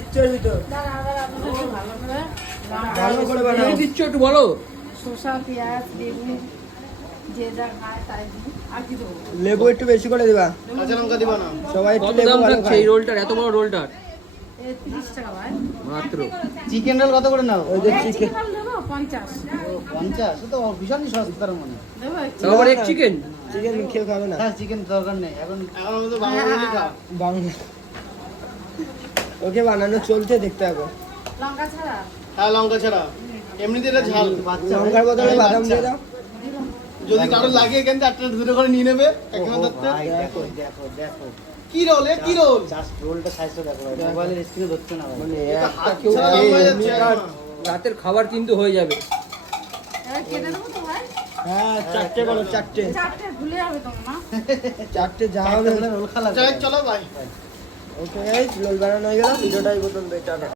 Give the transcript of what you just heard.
ইচ্ছার ভিতর ভালো করে বানাও। কি দিচ্ছ একটু বলো। শসা, পেঁয়াজ, লেবু যে যা খায় তাই দিই। আর কি দেবো? লেবু একটু বেশি করে দিবা, কাঁচা লঙ্কা দিবা না? সবাই একটু কত লেবু দাম ভালো থাকছে খায়। এই রোলটার, এত বড় রোলটার? 30 টাকা ভাই। মাত্র চিকেন রোল কত করে নাও? ওই যে চিকেন চিকেন রোল দেবো 50। 50? তো ভীষণই সস্তার মনে। দেবো তারপর এক চিকেন। চিকেন খেয়ে খাবে না না চিকেন দরকার নেই এখন আমাদের বাংলা রোলই খাও। বাংলা। ওকে বানানো চলছে, দেখতে হবে। লঙ্কা ছাড়া হ্যাঁ লঙ্কা ছাড়া, এমনিতে এটা ঝাল। লঙ্কার বদলে বাদাম দিয়ে দাও। যদি কারো লাগে এখান থেকে একটা দুটো করে নিয়ে নেবে একজন ধরতে। দেখো কি রোল? কি রোল? রোলটা সাইজটা দেখো ভাই, মোবাইলের স্ক্রিনে ধরছে না ভাই। মানে এটা একটা হাত কেউ ছাড়া খেয়ে হয়ে এমনি যাচ্ছে কাট। এখন। রাতের খাবার কিন্তু হয়ে যাবে। এবার কেটে দেবো তো ভাই। হ্যাঁ, চারটে করো, চারটে। চারটে ভুলে যাবে তোমার মা। চারটে যা হবে। রোল খালা যাই চলো ভাই। ওকে গাইস, রোল বানানো হয়ে গেল। ভিডিওটা এই পর্যন্ত। টাটা।